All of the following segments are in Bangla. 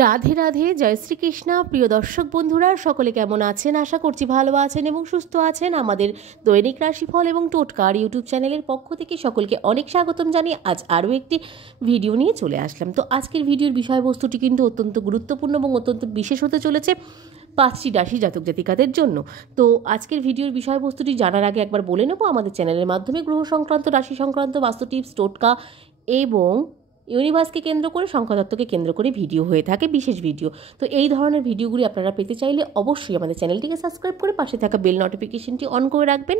রাধে রাধে, জয় শ্রীকৃষ্ণ। প্রিয় দর্শক বন্ধুরা, সকলে কেমন আছেন? আশা করছি ভালো আছেন এবং সুস্থ আছেন। আমাদের দৈনিক রাশিফল এবং টোটকার ইউটিউব চ্যানেলের পক্ষ থেকে সকলকে অনেক স্বাগতম জানিয়ে আজ আরও একটি ভিডিও নিয়ে চলে আসলাম। তো আজকের ভিডিওর বিষয়বস্তুটি কিন্তু অত্যন্ত গুরুত্বপূর্ণ এবং অত্যন্ত বিশেষ হতে চলেছে 5টি রাশি জাতক জাতিকাদের জন্য। তো আজকের ভিডিওর বিষয়বস্তুটি জানার আগে একবার বলে নেব, আমাদের চ্যানেলের মাধ্যমে গ্রহ সংক্রান্ত, রাশি সংক্রান্ত, বাস্তু টিপস, টোটকা এবং ইউনিভার্সকে কেন্দ্র করে, সংখ্যাতত্ত্বকে কেন্দ্র করে ভিডিও হয়ে থাকে, বিশেষ ভিডিও। তো এই ধরনের ভিডিওগুলি আপনারা পেতে চাইলে অবশ্যই আমাদের চ্যানেলটিকে সাবস্ক্রাইব করে পাশে থাকা বেল নোটিফিকেশনটি অন করে রাখবেন,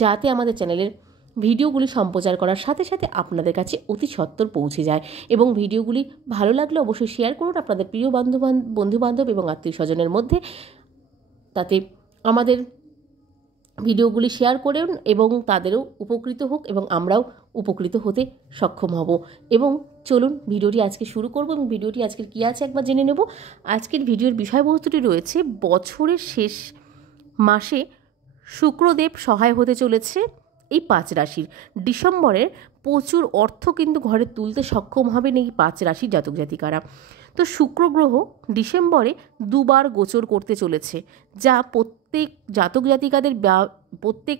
যাতে আমাদের চ্যানেলের ভিডিওগুলি সম্প্রচার করার সাথে সাথে আপনাদের কাছে অতি সত্বর পৌঁছে যায়। এবং ভিডিওগুলি ভালো লাগলে অবশ্যই শেয়ার করুন আপনাদের প্রিয় বন্ধুবান্ধব এবং আত্মীয় স্বজনের মধ্যে, তাতে আমাদের ভিডিওগুলি শেয়ার করুন এবং তাদেরও উপকৃত হোক এবং আমরাও উপকৃত হতে সক্ষম হব। এবং চলুন ভিডিওটি আজকে শুরু করব এবং ভিডিওটি আজকের কী আছে একবার জেনে নেব। আজকের ভিডিওর বিষয়বস্তুটি রয়েছে বছরের শেষ মাসে শুক্রদেব সহায় হতে চলেছে এই 5 রাশির। ডিসেম্বরের প্রচুর অর্থ কিন্তু ঘরে তুলতে সক্ষম হবেন এই 5 রাশির জাতক জাতিকারা। তো শুক্র গ্রহ ডিসেম্বরে দুবার গোচর করতে চলেছে, যা প্রত্যেক জাতক জাতিকাদের প্রত্যেক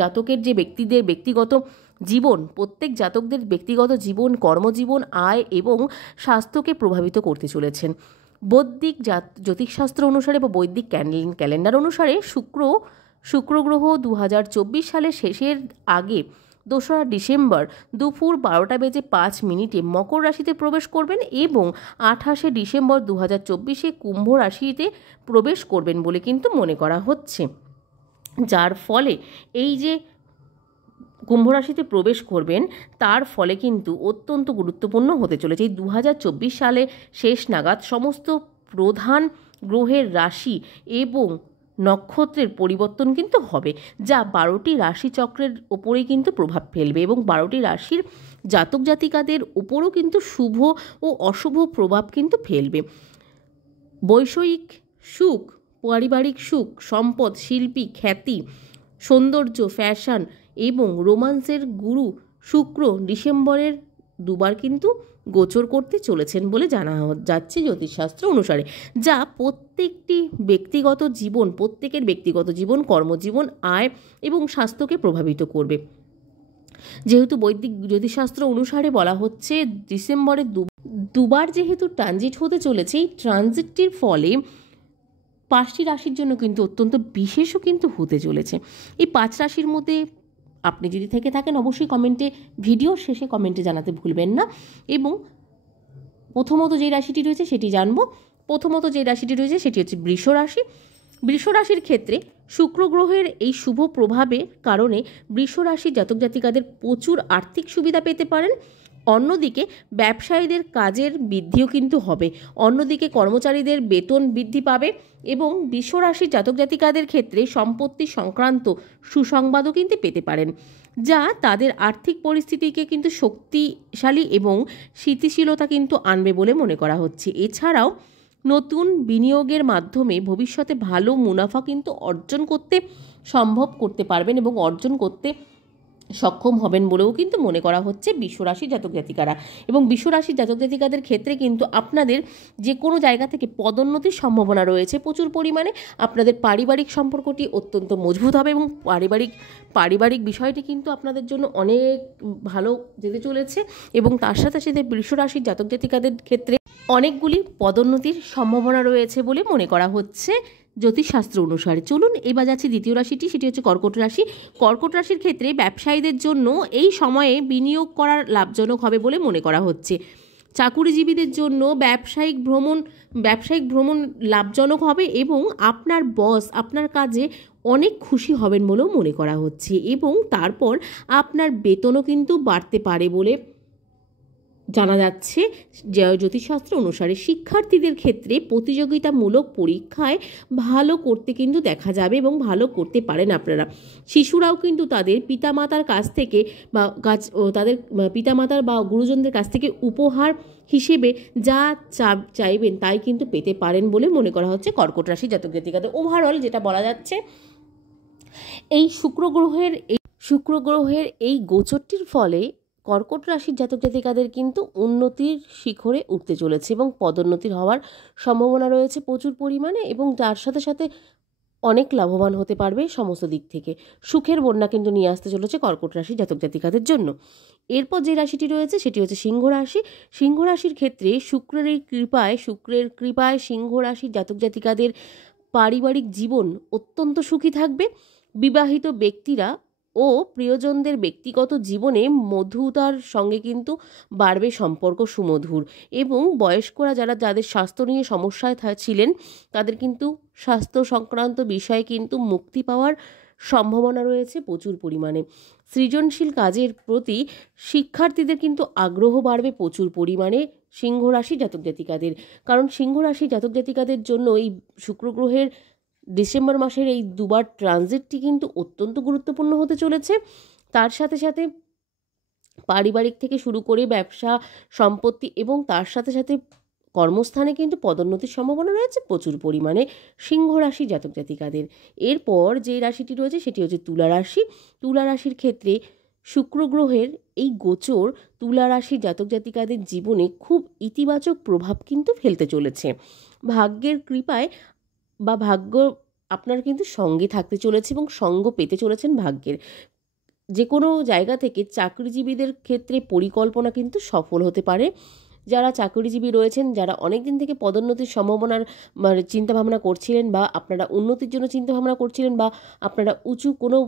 জাতকের যে ব্যক্তিদের ব্যক্তিগত জীবন, প্রত্যেক জাতকদের ব্যক্তিগত জীবন, কর্মজীবন, আয় এবং স্বাস্থ্যকে প্রভাবিত করতে চলেছেন। বৈদিক জ্যোতিষশাস্ত্র অনুসারে বা বৈদিক ক্যালেন্ডার অনুসারে শুক্র গ্রহ 2024 সালের শেষের আগে 2রা ডিসেম্বর দুপুর 12:05 মকর রাশিতে প্রবেশ করবেন এবং 28শে ডিসেম্বর 2024 কুম্ভ রাশিতে প্রবেশ করবেন বলে কিন্তু মনে করা হচ্ছে। যার ফলে এই যে কুম্ভ রাশিতে প্রবেশ করবেন, তার ফলে কিন্তু অত্যন্ত গুরুত্বপূর্ণ হতে চলেছে। এই 2024 সালে শেষ নাগাদ সমস্ত প্রধান গ্রহের রাশি এবং নক্ষত্রের পরিবর্তন কিন্তু হবে, যা 12টি রাশিচক্রের ওপরেই কিন্তু প্রভাব ফেলবে এবং 12টি রাশির জাতক জাতিকাদের ওপরও কিন্তু শুভ ও অশুভ প্রভাব কিন্তু ফেলবে। বৈষয়িক সুখ, পারিবারিক সুখ, সম্পদ, শিল্পী, খ্যাতি, সৌন্দর্য, ফ্যাশন এবং রোমান্সের গুরু শুক্র ডিসেম্বরের দুবার কিন্তু গোচর করতে চলেছেন বলে জানা যাচ্ছে জ্যোতিষশাস্ত্র অনুসারে, যা প্রত্যেকের ব্যক্তিগত জীবন, কর্মজীবন, আয় এবং স্বাস্থ্যকে প্রভাবিত করবে। যেহেতু বৈদিক জ্যোতিষশাস্ত্র অনুসারে বলা হচ্ছে ডিসেম্বরে দুবার যেহেতু ট্রানজিট হতে চলেছে, এই ট্রানজিটটির ফলে 5টি রাশির জন্য কিন্তু অত্যন্ত বিশেষও কিন্তু হতে চলেছে। এই 5 রাশির মধ্যে আপনি যদি থেকে থাকেন অবশ্যই ভিডিওর শেষে কমেন্টে জানাতে ভুলবেন না। এবং প্রথমত যে রাশিটি রয়েছে সেটি জানবো। প্রথমত যে রাশিটি রয়েছে সেটি হচ্ছে বৃষ রাশি। বৃষ রাশির ক্ষেত্রে শুক্র গ্রহের এই শুভ প্রভাবের কারণে বৃষ রাশির জাতক জাতিকাদের প্রচুর আর্থিক সুবিধা পেতে পারেন। অন্যদিকে ব্যবসায়ীদের কাজের বৃদ্ধিও কিন্তু হবে। অন্যদিকে কর্মচারীদের বেতন বৃদ্ধি পাবে এবং বৃষ রাশির জাতক জাতিকাদের ক্ষেত্রে সম্পত্তি সংক্রান্ত সুসংবাদও কিন্তু পেতে পারেন, যা তাদের আর্থিক পরিস্থিতিকে কিন্তু শক্তিশালী এবং স্থিতিশীলতা কিন্তু আনবে বলে মনে করা হচ্ছে। এছাড়াও নতুন বিনিয়োগের মাধ্যমে ভবিষ্যতে ভালো মুনাফা কিন্তু অর্জন করতে সম্ভব করতে পারবেন এবং অর্জন করতে সক্ষম হবেন বলেও কিন্তু মনে করা হচ্ছে বিশ্বরাশির জাতক জাতিকারা। এবং বিশ্বরাশির জাতক জাতিকাদের ক্ষেত্রে কিন্তু আপনাদের যে কোনো জায়গা থেকে পদোন্নতির সম্ভাবনা রয়েছে প্রচুর পরিমাণে। আপনাদের পারিবারিক সম্পর্কটি অত্যন্ত মজবুত হবে এবং পারিবারিক বিষয়টি কিন্তু আপনাদের জন্য অনেক ভালো যেতে চলেছে। এবং তার সাথে সাথে বিশ্বরাশির জাতক জাতিকাদের ক্ষেত্রে অনেকগুলি পদোন্নতির সম্ভাবনা রয়েছে বলে মনে করা হচ্ছে জ্যোতিষশাস্ত্র অনুসারে। চলুন এবার যাচ্ছি দ্বিতীয় রাশিটি, সেটি হচ্ছে কর্কট রাশি। কর্কট রাশির ক্ষেত্রে ব্যবসায়ীদের জন্য এই সময়ে বিনিয়োগ করার লাভজনক হবে বলে মনে করা হচ্ছে। চাকুরিজীবীদের জন্য ব্যবসায়িক ভ্রমণ লাভজনক হবে এবং আপনার বস আপনার কাজে অনেক খুশি হবেন বলেও মনে করা হচ্ছে এবং তারপর আপনার বেতনও কিন্তু বাড়তে পারে বলে জানা যাচ্ছে জ্যোতিষশাস্ত্র অনুসারে। শিক্ষার্থীদের ক্ষেত্রে প্রতিযোগিতামূলক পরীক্ষায় ভালো করতে কিন্তু দেখা যাবে এবং ভালো করতে পারেন আপনারা। শিশুরাও কিন্তু তাদের পিতামাতার কাছ থেকে বা গুরুজনদের কাছ থেকে উপহার হিসেবে যা চাইবেন তাই কিন্তু পেতে পারেন বলে মনে করা হচ্ছে কর্কট রাশি জাতক জাতিকাদের। ওভারঅল যেটা বলা যাচ্ছে, এই শুক্র গ্রহের এই গোচরটির ফলে কর্কট রাশির জাতক জাতিকাদের কিন্তু উন্নতির শিখরে উঠতে চলেছে এবং পদোন্নতির হওয়ার সম্ভাবনা রয়েছে প্রচুর পরিমাণে, এবং তার সাথে সাথে অনেক লাভবান হতে পারবে সমস্ত দিক থেকে। সুখের বন্যা কিন্তু নিয়ে আসতে চলেছে কর্কট রাশির জাতক জাতিকাদের জন্য। এরপর যে রাশিটি রয়েছে সেটি হচ্ছে সিংহ রাশি। সিংহ রাশির ক্ষেত্রে শুক্রের কৃপায় সিংহ রাশির জাতক জাতিকাদের পারিবারিক জীবন অত্যন্ত সুখী থাকবে। বিবাহিত ব্যক্তিরা ও প্রিয়জনদের ব্যক্তিগত জীবনে মধুতার সঙ্গে কিন্তু বাড়বে সম্পর্ক সুমধুর, এবং বয়স্করা যাদের স্বাস্থ্য নিয়ে সমস্যায় ছিলেন তাদের কিন্তু স্বাস্থ্য সংক্রান্ত বিষয়ে কিন্তু মুক্তি পাওয়ার সম্ভাবনা রয়েছে প্রচুর পরিমাণে। সৃজনশীল কাজের প্রতি শিক্ষার্থীদের কিন্তু আগ্রহ বাড়বে প্রচুর পরিমাণে সিংহ রাশি জাতক জাতিকাদের, কারণ সিংহ রাশি জাতক জাতিকাদের জন্য এই শুক্র গ্রহের ডিসেম্বর মাসের এই দুবার ট্রানজিটটি কিন্তু অত্যন্ত গুরুত্বপূর্ণ হতে চলেছে। তার সাথে সাথে পারিবারিক থেকে শুরু করে ব্যবসা, সম্পত্তি এবং তার সাথে সাথে কর্মস্থানে কিন্তু পদোন্নতির সম্ভাবনা রয়েছে প্রচুর পরিমাণে সিংহ রাশি জাতক জাতিকাদের। এরপর যে রাশিটি রয়েছে সেটি হচ্ছে তুলা রাশি। তুলা রাশির ক্ষেত্রে শুক্র গ্রহের এই গোচর তুলা রাশি জাতক জাতিকাদের জীবনে খুব ইতিবাচক প্রভাব কিন্তু ফেলতে চলেছে। ভাগ্যের কৃপায় বা ভাগ্য আপনার কিন্তু সঙ্গে থাকতে চলেছে এবং সঙ্গ পেতে চলেছেন ভাগ্যের। যে কোনো জায়গা থেকে চাকরিজীবীদের ক্ষেত্রে পরিকল্পনা কিন্তু সফল হতে পারে। যারা চাকরিজীবী রয়েছেন, যারা অনেক দিন থেকে পদোন্নতির সম্ভাবনার চিন্তাভাবনা করছিলেন, বা আপনারা উন্নতির জন্য চিন্তাভাবনা করছিলেন, বা আপনারা উঁচু কোনো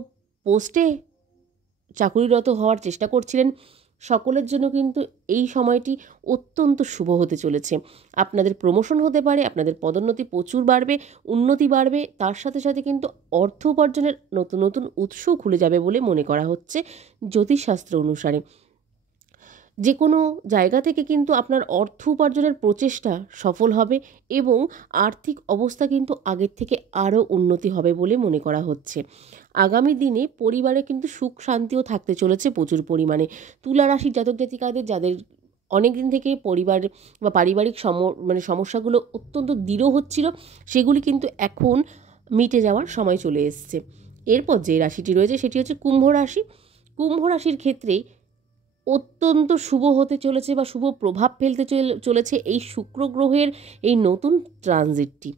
পোস্টে চাকরিরত হওয়ার চেষ্টা করছিলেন, সকলের জন্য কিন্তু এই সময়টি অত্যন্ত শুভ হতে চলেছে। আপনাদের প্রমোশন হতে পারে, আপনাদের পদোন্নতি প্রচুর বাড়বে, উন্নতি বাড়বে, তার সাথে সাথে কিন্তু অর্থ উপার্জনের নতুন নতুন উৎসও খুলে যাবে বলে মনে করা হচ্ছে জ্যোতিষশাস্ত্র অনুসারে। যে কোনো জায়গা থেকে কিন্তু আপনার অর্থ উপার্জনের প্রচেষ্টা সফল হবে এবং আর্থিক অবস্থা কিন্তু আগের থেকে আরও উন্নতি হবে বলে মনে করা হচ্ছে। আগামী দিনে পরিবারে কিন্তু সুখ শান্তিও থাকতে চলেছে প্রচুর পরিমাণে। তুলা রাশির জাতক জাতিকাদের যাদের অনেক দিন থেকে পরিবার বা পারিবারিক সমস্যাগুলো অত্যন্ত দৃঢ় হচ্ছিল, সেগুলি কিন্তু এখন মিটে যাওয়ার সময় চলে এসছে। এরপর যে রাশিটি রয়েছে সেটি হচ্ছে কুম্ভ রাশি। কুম্ভ রাশির ক্ষেত্রে অত্যন্ত শুভ হতে চলেছে বা শুভ প্রভাব ফেলতে চলেছে এই শুক্র গ্রহের এই নতুন ট্রানজিটটি,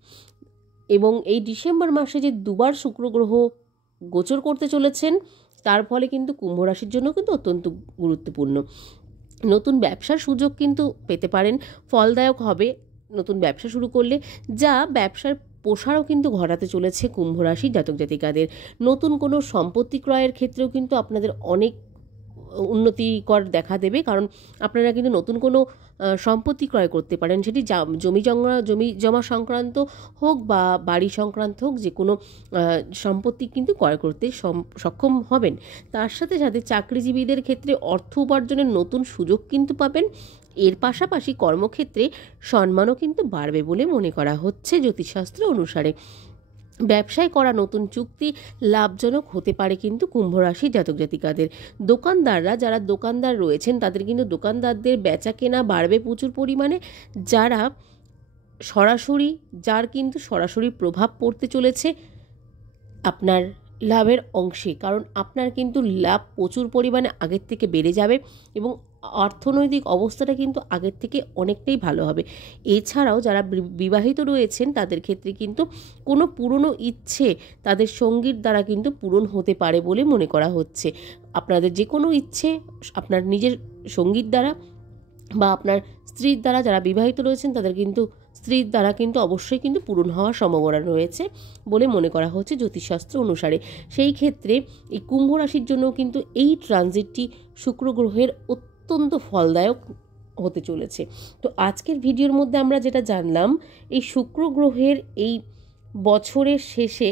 এবং এই ডিসেম্বর মাসে যে দুবার শুক্র গ্রহ গোচর করতে চলেছেন তার ফলে কিন্তু কুম্ভ রাশির জন্য কিন্তু অত্যন্ত গুরুত্বপূর্ণ। নতুন ব্যবসার সুযোগ কিন্তু পেতে পারেন, ফলদায়ক হবে নতুন ব্যবসা শুরু করলে, যা ব্যবসার প্রসারও কিন্তু ঘটাতে চলেছে কুম্ভ রাশির জাতক জাতিকাদের। নতুন কোনো সম্পত্তি ক্রয়ের ক্ষেত্রেও কিন্তু আপনাদের অনেক উন্নতিকর দেখা দেবে, কারণ আপনারা কিন্তু নতুন কোনো সম্পত্তি ক্রয় করতে পারেন, সেটি জমি জমা সংক্রান্ত হোক বা বাড়ি সংক্রান্ত হোক, যে কোনো সম্পত্তি কিন্তু ক্রয় করতে সক্ষম হবেন। তার সাথে সাথে চাকরিজীবীদের ক্ষেত্রে অর্থ উপার্জনের নতুন সুযোগ কিন্তু পাবেন। এর পাশাপাশি কর্মক্ষেত্রে সম্মানও কিন্তু বাড়বে বলে মনে করা হচ্ছে জ্যোতিষশাস্ত্র অনুসারে। ব্যবসায় করা নতুন চুক্তি লাভজনক হতে পারে কিন্তু কুম্ভ রাশি জাতক জাতিকাদের। দোকানদাররা, যারা দোকানদার রয়েছেন তাদের কিন্তু দোকানদারদের বেচা কেনা বাড়বে প্রচুর পরিমাণে, যার কিন্তু সরাসরি প্রভাব পড়তে চলেছে আপনার লাভের অংশে, কারণ আপনার কিন্তু লাভ প্রচুর পরিমাণে আগের থেকে বেড়ে যাবে এবং অর্থনৈতিক অবস্থাটা কিন্তু আগের থেকে অনেকটাই ভালো হবে। এছাড়াও যারা বিবাহিত রয়েছেন তাদের ক্ষেত্রে কিন্তু কোনো পুরনো ইচ্ছে তাদের সঙ্গীর দ্বারা কিন্তু পূরণ হতে পারে বলে মনে করা হচ্ছে। আপনাদের যে কোনো ইচ্ছে আপনার নিজের সঙ্গীর দ্বারা বা আপনার স্ত্রীর দ্বারা, যারা বিবাহিত রয়েছেন তাদের কিন্তু স্ত্রীর দ্বারা কিন্তু অবশ্যই কিন্তু পূরণ হওয়ার সম্ভাবনা রয়েছে বলে মনে করা হচ্ছে জ্যোতিষশাস্ত্র অনুসারে। সেই ক্ষেত্রে এই কুম্ভ রাশির জন্য কিন্তু এই ট্রানজিটটি শুক্র গ্রহের অত্যন্ত ফলদায়ক হতে চলেছে। তো আজকের ভিডিওর মধ্যে আমরা যেটা জানলাম, এই শুক্র গ্রহের এই বছরের শেষে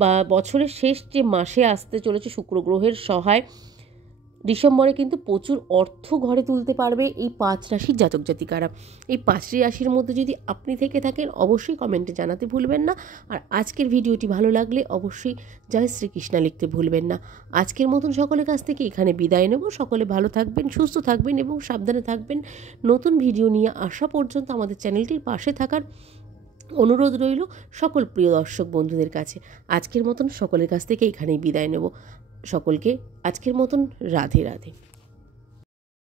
বা বছরের শেষ যে মাসে আসতে চলেছে শুক্র গ্রহের সহায় ডিসেম্বরে কিন্তু প্রচুর অর্থ ঘরে তুলতে পারবে এই 5 রাশির জাতক জাতিকারা। এই 5টি রাশির মধ্যে যদি আপনি থেকে থাকেন অবশ্যই কমেন্টে জানাতে ভুলবেন না। আর আজকের ভিডিওটি ভালো লাগলে অবশ্যই জয় শ্রীকৃষ্ণ লিখতে ভুলবেন না। আজকের মতন সকলের কাছ থেকে এখানে বিদায় নেব। সকলে ভালো থাকবেন, সুস্থ থাকবেন এবং সাবধানে থাকবেন। নতুন ভিডিও নিয়ে আসা পর্যন্ত আমাদের চ্যানেলটির পাশে থাকার অনুরোধ রইল সকল প্রিয় দর্শক বন্ধুদের কাছে। আজকের মতন সকলের কাছ থেকে এখানেই বিদায় নেব। সকলকে আজকের মতন রাধে রাধে।